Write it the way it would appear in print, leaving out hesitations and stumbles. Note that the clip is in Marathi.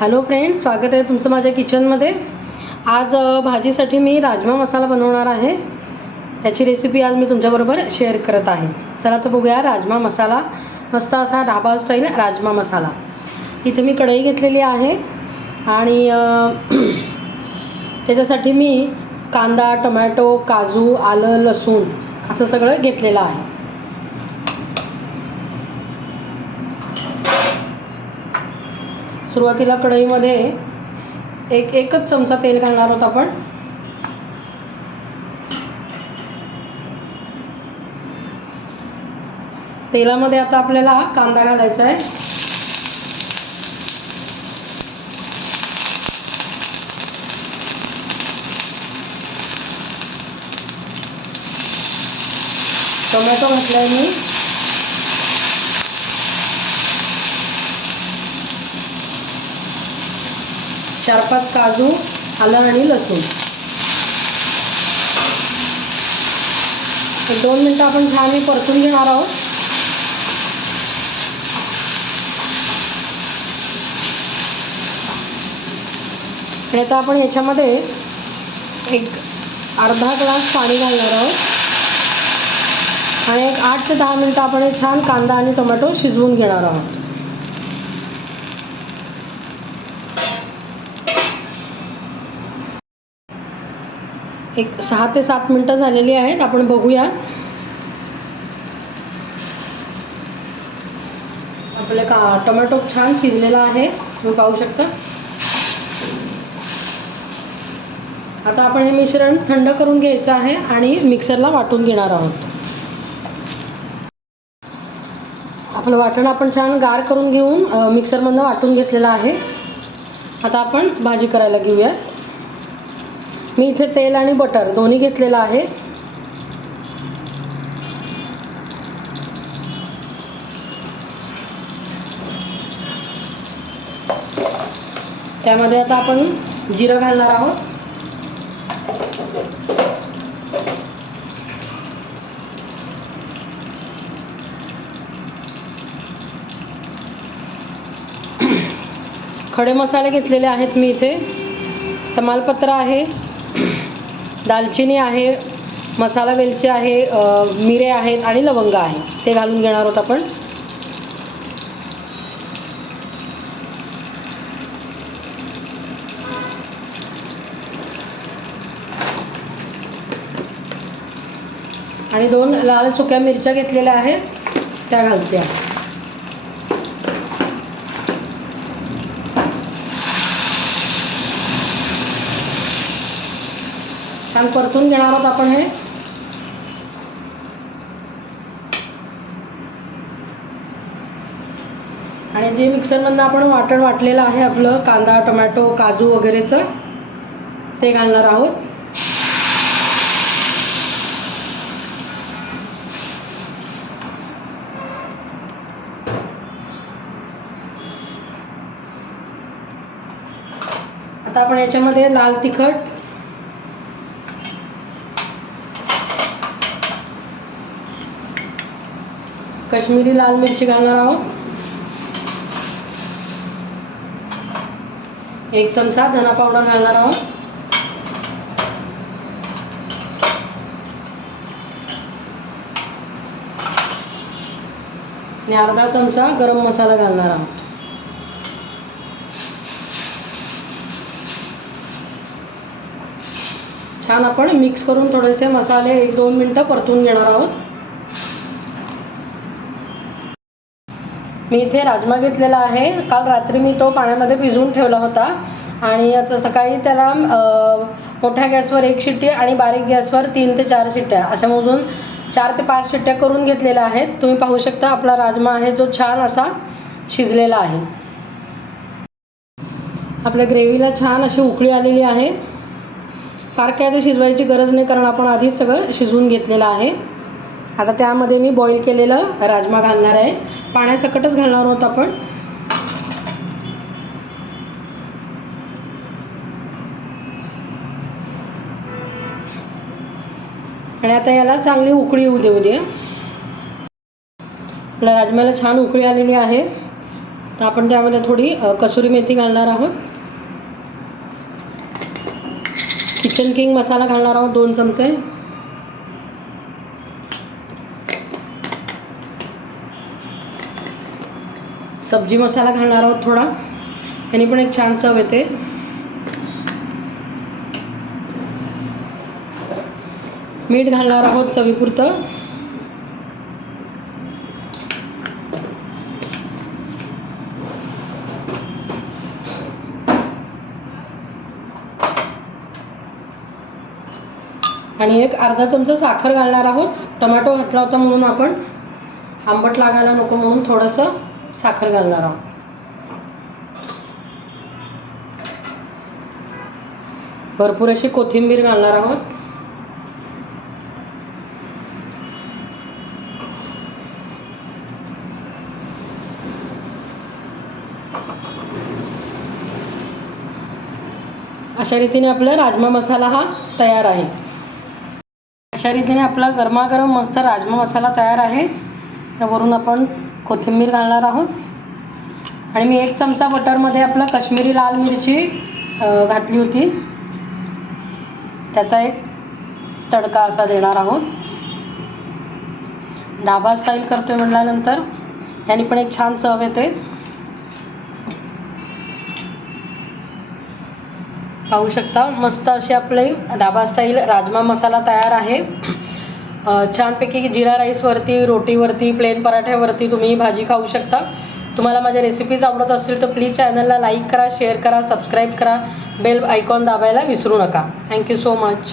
हॅलो फ्रेंड्स, स्वागत आहे तुमचं माझ्या किचनमध्ये। आज भाजीसाठी मी राजमा मसाला बनवणार आहे। त्याची रेसिपी आज मी तुमच्याबरोबर शेअर करत आहे। चला तर बघूया राजमा मसाला, मस्त असा ढाबा स्टाईल राजमा मसाला। इथे मी कढई घेतलेली आहे आणि त्याच्यासाठी मी कांदा, टोमॅटो, काजू, आलं, लसूण असं सगळं घेतलेलं आहे। सुरुवातीला कढईमध्ये एकच चमचा तेल घालणार आहोत आपण। तेलामध्ये आता आपल्याला कांदा घालायचा आहे। टोमॅटो घातलाय मी। चार पाच काजू, आलं आणि लसूण। 2 मिनिटं आपण छान परतून घेणार आहोत। आणि आता आपण याच्यामध्ये एक अर्धा ग्लास पाणी घालणार आहोत आणि एक 8 ते 10 मिनिटं आपण छान कांदा आणि टोमॅटो शिजवून घेणार आहोत। एक 6 ते 7 मिनिटं झालेली आहेत। आपण बघूया आपले टोमॅटो छान शिजलेला आहे, तुम्ही पाहू शकता। आता आपण हे मिश्रण थंड करून घ्यायचं आहे आणि मिक्सरला वाटून घेणार आहोत। आपलं वाटण आपण छान गार करून घेऊन मिक्सरमधनं वाटून घेतलेलं आहे। आता आपण भाजी करायला घेऊया। मी इथे तेल आणि बटर दोन्ही घेतलेलं आहे। त्यामध्ये आता आपण जिरं घालणार आहोत। खडे मसाले घेतलेले आहेत मी इथे। तमालपत्र आहे, दालचिनी आहे, मसाला वेलची आहे, मिरे आहेत आणि लवंग आहे, ते घालून घेणार आहोत आपण। आणि 2 लाल सुक्या मिरच्या घेतलेल्या आहेत, त्या घालते आहे। छान परतून घेणार आहोत आपण हे। आणि जे मिक्सरमधनं आपण वाटण वाटलेलं आहे आपलं कांदा, टोमॅटो, काजू वगैरेचं, ते घालणार आहोत। आता आपण याच्यामध्ये लाल तिखट, काश्मीरी लाल मिरची घालणार आहोत, 1 चमचा धना पावडर घालणार आहोत आणि अर्धा चमचा गरम मसाला घालणार आहोत। छान आपण मिक्स करून थोडेसे मसाले 1-2 मिनिटं परतून घेणार आहोत। मी इथे राजमा घेतलेला आहे। काल रात्री मी तो पाण्यामध्ये भिजवून ठेवला होता आणि आता सकाळी त्याला मोठ्या गॅसवर 1 शिट्टी आणि बारीक गॅसवर 3 ते 4 शिट्ट्या अशा मोजून 4 ते 5 शिट्ट्या करून घेतलेल्या आहेत। तुम्ही पाहू शकता आपला राजमा आहे जो छान असा शिजलेला आहे। आपल्या ग्रेव्हीला छान अशी उकळी आलेली आहे। फार काय ते शिजवायची गरज नाही, कारण आपण आधीच सगळं शिजवून घेतलेलं आहे। आता त्यामध्ये मी बॉईल केलेलं राजमा घालणार आहे। पाण्यासकटच घालणार आहोत आपण। आणि आता याला चांगली उकळी येऊ दे। आपल्या राजम्याला छान उकळी आलेली आहे। तर आपण त्यामध्ये थोडी कसुरी मेथी घालणार आहोत. किचन किंग मसाला घालणार आहोत 2 चमचे. सब्जी मसाला घालणार आहोत थोडा, याने पण एक छान चव येते. मीठ घालणार आहोत चवीपुरतं. आणि एक अर्धा चमचा साखर घालणार आहोत. टोमॅटो घातला होता म्हणून आपण आंबट लागायला नको म्हणून थोडंसं साखर घालणार आहोत. भरपूर अशी कोथिंबीर घालणार आहोत. अशा रीतीने आपला राजमा मसाला हा तयार आहे. अशा रीतीने आपला गरमागरम मस्त राजमा मसाला तयार आहे. वरून आपण कोथिंबीर घालणार आहोत. आणि मी 1 चमचा बटरमध्ये आपलं काश्मीरी लाल मिरची घातली होती, त्याचा एक तडका असा देणार आहोत. ढाबा स्टाईल करतोय म्हटल्यानंतर ह्याने पण एक छान चव येते. पाहू शकता मस्त अशी आपले ढाबा स्टाईल राजमा मसाला तयार आहे. छानपैकी जिरा राईसवरती, रोटीवरती, प्लेन पराठ्यावरती तुम्ही ही भाजी खाऊ शकता. तुम्हाला माझ्या रेसिपीज आवडत असतील तर प्लीज चॅनलला लाईक करा, शेअर करा, सबस्क्राईब करा, बेल आयकॉन दाबायला विसरू नका. Thank you so much.